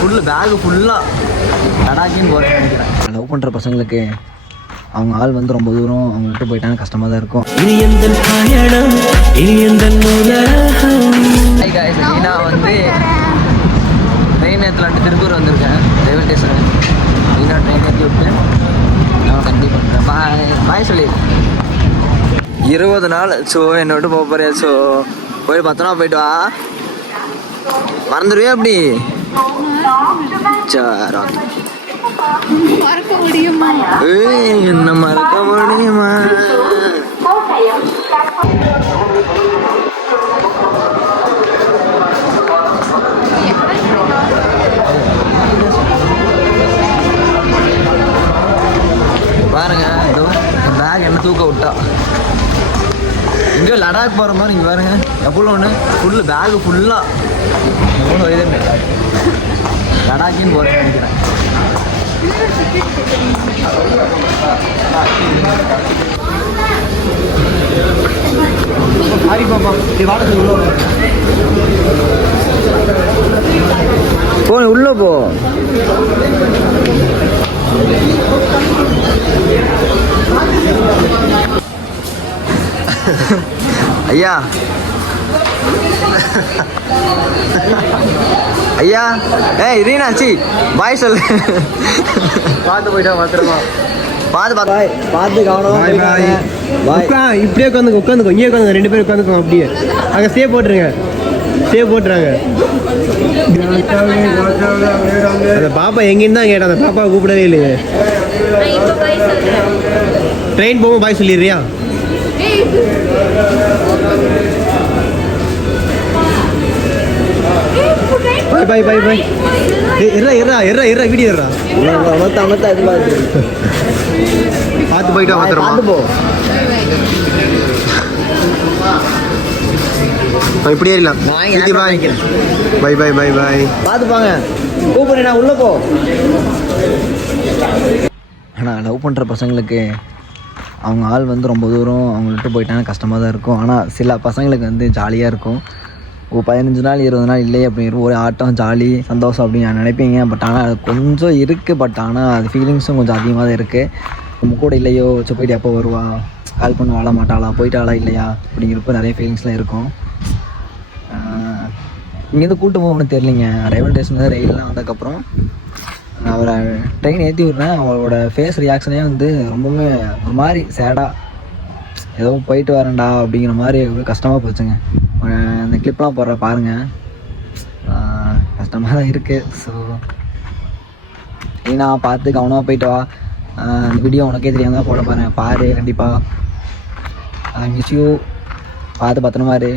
Full bag ஃபுல்லாக லடாக்கின்னு போகிறேன்னு நினைக்கிறேன். லவ் பண்ணுற பசங்களுக்கு அவங்க ஆள் வந்து ரொம்ப தூரம் அவங்க விட்டு போயிட்டாங்க, கஷ்டமாக தான் இருக்கும். நான் வந்து ட்ரெயின் ஏற்றலான்ட்டு திருப்பூர் வந்திருக்கேன் ரயில்வே ஸ்டேஷன். மீனா ட்ரெயின் ஏற்றி விட்டு நான் கண்டிப்பாக பண்ணுறேன். பாய் சொல்லி 20 நாள். ஸோ என்னை விட்டு போக போறியா? ஸோ போய் 10 நாள் போயிட்டு வா. மறந்துடுவே அப்படி. சரி, மறக்க முடியுமா? என்ன மறக்க முடியுமா? பாருங்க, பேக் என்ன தூக்க விட்டா. இங்கே லடாக் போகிற மாதிரி இங்கே பாருங்க, எவ்வளோ ஒன்று ஃபுல்லு பேகு ஃபுல்லாக எவ்வளோ இதே லடாக்கின்னு போகிறேன்னு நினைக்கிறேன். சாரி பாப்பா, போ உள்ள போ. ஐயா ஐயா, ரீனாச்சி பாய் சொல்லு. பார்த்து போயிட்டா பத்திரமா. பார்த்து கவனம். இப்படியே உட்காந்துக்கோ, இங்கே உட்காந்துங்க, 2 பேரும் உட்காந்துக்கோ. அப்படியே அங்கே சேவ் போட்டுருங்க. அந்த பாப்பா எங்கேன்னு தான் கேட்டேன், அந்த பாப்பாவை கூப்பிடவே இல்லையே. ட்ரெயின் போகும் பாய் சொல்லிடுறியா? பாய் பாய் பாய். வீடியோ பார்த்து போயிட்டா பார்த்து போ. இப்படி ஏறலாம். பாய் பாய் பாய் பாய். பார்த்துப்பாங்க, கூப்பிடு, நான் உள்ள போ. ஆனால் லவ் பண்ணுற பசங்களுக்கு அவங்க ஆள் வந்து ரொம்ப தூரம் அவங்க விட்டு போயிட்டாங்க, கஷ்டமாக தான் இருக்கும். ஆனால் சில பசங்களுக்கு வந்து ஜாலியாக இருக்கும். 15 நாள் 20 நாள் இல்லை அப்படிங்கிற ஒரு ஆட்டம், ஜாலி, சந்தோஷம் அப்படின்னு நினைப்பீங்க. பட் ஆனால் அது கொஞ்சம் இருக்குது. பட் ஆனால் அது ஃபீலிங்ஸும் கொஞ்சம் அதிகமாக தான் இருக்குது. நம்ம கூட இல்லையோ, சரி போயிட்டு எப்போ வருவா, கால் பண்ண வாழ மாட்டாளா, போயிட்டாளா இல்லையா அப்படிங்கிறப்ப நிறைய ஃபீலிங்ஸ்லாம் இருக்கும். இங்கேருந்து கூட்டு போகணும்னு தெரியலிங்க. ரயில்வே ஸ்டேஷன் ரயிலெலாம் வந்ததுக்கப்புறம் அவரை ட்ரெயின் ஏற்றி விட்றேன். அவளோட ஃபேஸ் ரியாக்ஷனே வந்து ரொம்பவுமே ஒரு மாதிரி சேடாக, ஏதோ போயிட்டு வரேன்டா அப்படிங்கிற மாதிரி ஒரு கஷ்டமாக போச்சுங்க. அந்த கிளிப்லாம் போடுற பாருங்கள், கஷ்டமாக தான் இருக்குது. ஸோ நான் பார்த்து கவனமாக போயிட்டு வா. அந்த வீடியோ உனக்கே தெரியாமல் தான் போட போகிறேன், பாரு கண்டிப்பாக. Miss you. பார்த்து பத்திரமா இரு.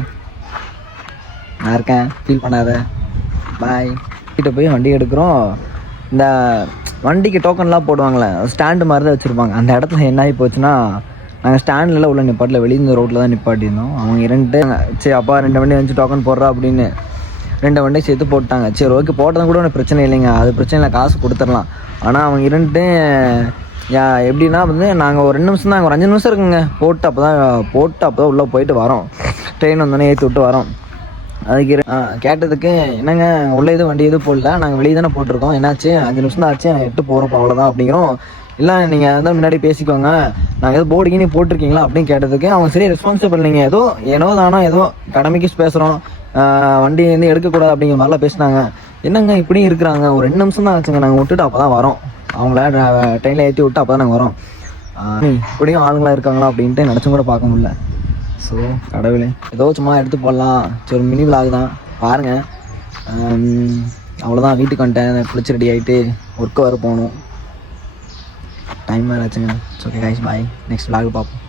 நான் இருக்கேன், ஃபீல் பண்ணாத. பாய். கிட்ட போய் வண்டி எடுக்கிறோம். இந்த வண்டிக்கு டோக்கன்லாம் போடுவாங்களே, ஸ்டாண்டு மாதிரி தான் வச்சுருப்பாங்க. அந்த இடத்துல என்ன ஆகி போச்சுன்னா, நாங்கள் ஸ்டாண்டில் உள்ள நிப்பாட்டில் வெளியே இந்த ரோட்டில் தான் நிப்பாட்டியிருந்தோம். அவங்க 2 சரி அப்பா 2 வண்டி வந்து டோக்கன் போடுறா அப்படின்னு 2 வண்டியும் சேர்த்து போட்டாங்க. சரி ஓகே, போட்டதும் கூட ஒன்றும் பிரச்சனை இல்லைங்க, அது பிரச்சனை இல்லை, காசு கொடுத்துடலாம். ஆனால் அவங்க 2 எப்படின்னா வந்து நாங்கள் ஒரு 2 நிமிஷம் தான், ஒரு 5 நிமிஷம் இருக்குங்க போட்டு அப்போ தான் உள்ளே போயிட்டு வரோம். ட்ரெயின் வந்தோடனே ஏற்றி விட்டு வரோம். அதுக்கு கேட்டதுக்கு, என்னங்க உள்ளே எதுவும் வண்டி எதுவும் போடல, நாங்கள் வெளியே தானே போட்டிருக்கோம், என்னாச்சு 5 நிமிஷம் தான் ஆச்சு, எட்டு போகிறோம் அவ்வளோதான் அப்படிங்கிறோம். இல்லை நீங்கள் வந்து முன்னாடி பேசிக்கோங்க, நாங்கள் எதோ போர்டுக்கு போட்டிருக்கீங்களா அப்படின்னு கேட்டதுக்கு அவங்க சரி ரெஸ்பான்சிபிள் இல்லைங்க, ஏதோ தானோ ஏதோ கடமைக்கு பேசுகிறோம், வண்டி வந்து எடுக்கக்கூடாது அப்படிங்கிற மாதிரிலாம் பேசினாங்க. என்னங்க இப்படியும் இருக்கிறாங்க. ஒரு 2 நிமிஷம் தான் ஆச்சுங்க, நாங்கள் விட்டுட்டு அப்போ தான் வரோம். அவங்கள ட்ரெயினில் ஏற்றி விட்டு அப்போ தான் நாங்கள் வரோம். இப்படியும் ஆளுங்களாக இருக்காங்களா அப்படின்ட்டு நினச்சும் கூட பார்க்க முடியல. ஸோ கடவுளே, ஏதோ சும்மா எடுத்து போடலாம், சரி ஒரு மினி விலாக் தான் பாருங்கள். அவ்வளோதான், வீட்டுக்கு வந்துட்டேன், குளிச்சு ரெடி ஆகிட்டு ஒர்க்கு வர போகணும். டைம் வேறு ஆச்சுங்க. ஓகே கைஸ், பாய். நெக்ஸ்ட் விலாக் பார்ப்போம்.